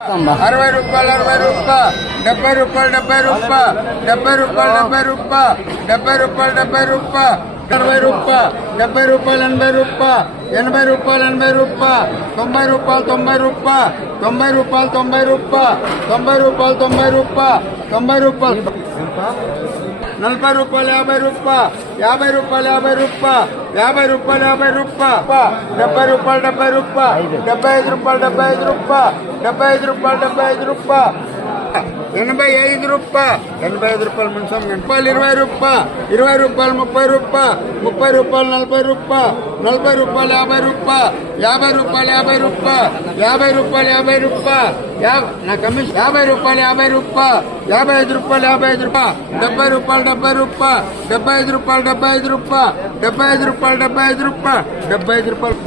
60 రూపాయలు 60 రూపాయలు 70 రూపాయలు 70 రూపాయలు 70 రూపాయలు 70 రూపాయలు 70 రూపాయలు 60 రూపాయలు 70 రూపాయలు 80 రూపాయలు 80 రూపాయలు 90 రూపాయలు 90 రూపాయలు 90 రూపాయలు 90 రూపాయలు 90 రూపాయలు 40 రూపాయలు 50 రూపాయలు 50 రూపాయలు 50 రూపాయలు 70 రూపాయలు 75 రూపాయలు 75 రూపాయలు 85 రూపాయలు మున్సం 20 రూపాయలు 30 రూపాయలు 30 రూపాయలు 40 రూపాయలు 50 రూపాయలు 50 రూపాయలు నా కమిషన్ 50 రూపాయలు 55 రూపాయలు 70 రూపాయలు 75 రూపాయలు 75 రూపాయలు